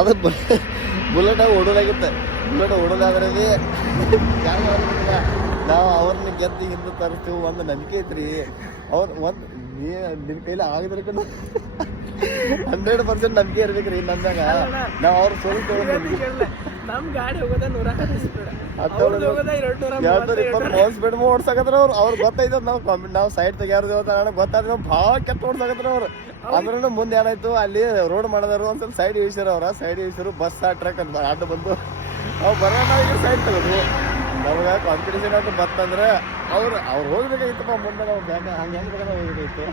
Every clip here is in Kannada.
ಅದು ಬುಲೆಟ್ ಓಡೋದಾಗಿತ್ತೆ. ಬುಲೆಟ್ ಓಡೋದಾದ್ರೆ ನಾವು ಅವ್ರನ್ನ ಗೆದ್ದು ಹಿಂದೆ ತರ್ತೀವಿ ಒಂದು ನಂಬಿಕೆ ಐತ್ರಿ. ಅವ್ರು ನಿಮ್ ಕೈಲಿ ಆಗಿದ್ರೆ 100% ನಂಬಿಕೆ ಇರ್ಬೇಕ್ರಿ ನಮ್ದಾಗ. ನಾವ್ ಅವ್ರ ಸೋಲ್ ನಮ್ ಗಾಡಿ ಹೋಗೋದ 110 ಸ್ಪೀಡ್ ಓಡ್ಸಕತ್ರ ಅವ್ರು ಗೊತ್ತೈತದ. ನಾವು ಸೈಡ್ ತೆಗ್ಯಾರ ಗೊತ್ತಾದ್ರೆ ನಾವು ಭಾಳ ಕೆಟ್ಟ ಓಡ್ಸಕತ್ರ ಅವ್ರು. ಅದ್ರೂ ಮುಂದೆ ಏನಾಯ್ತು, ಅಲ್ಲಿ ರೋಡ್ ಮಾಡಿದಾರು ಒಂದ್ ಸ್ವಲ್ಪ ಸೈಡ್ ಇಳಿಸ್ಯಾರ. ಅವ್ರ ಸೈಡ್ ಇಳಿಸಿರು, ಬಸ್ ಟ್ರಕ್ ಅಡ್ಡ ಬಂದು ಅವ್ ಬರೋ ನಾವೀಗ ಸೈಡ್ ತಗೋದು. ನಮ್ಗೆ ಕಾಂಪಿಟೇಷನ್ ಅಂತ ಬರ್ತಂದ್ರೆ ಅವ್ರು ಹೋಗ್ಬೇಕಾಗಿತ್ತಪ್ಪ ಮುಂದೆ. ನಾವು ಹಂಗೆ ಹೋಗ್ಬೇಕಾಗಿತ್ತು.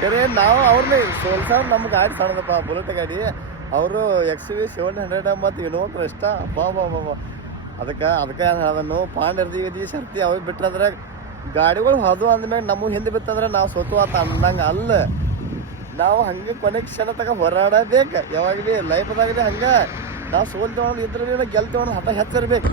ಕರೆ ನಾವು ಅವ್ರನ್ನೇ ಸೋಲ್ಸ. ನಮ್ ಗಾಡಿ ಸಣ್ಣದಪ್ಪ, ಬುಲೆಟ್ ಗಾಡಿ. ಅವರು XUV 700 ಮತ್ತು ಇನೋವಾ ಇಷ್ಟ. ಬಾಬಾ ಅದಕ್ಕೆ ಏನ್ ಹೇಳೋದನ್ನು ಪಾಂಡರ್ದಿ ಶರ್ತಿ ಅವ್ ಬಿಟ್ರಂದ್ರೆ ಗಾಡಿಗಳು ಅದು ಅಂದ್ಮೇಲೆ ನಮಗೆ ಹಿಂದೆ ಬಿತ್ತಂದ್ರೆ ನಾವು ಸೋತು ಆತ ಅಂದಂಗ ಅಲ್ಲ. ನಾವು ಹಂಗೆ ಕೊನೆ ಕ್ಷಣ ತಗ ಹೋರಾಡಬೇಕು. ಯಾವಾಗ ಭೀ ಲೈಫ್ದಾಗ ಹಂಗ ನಾವು ಸೋಲ್ತೇವ ಇದ್ರ ಗೆಲ್ತೇವ ಹಠ ಹೆಚ್ಚಿರ್ಬೇಕು.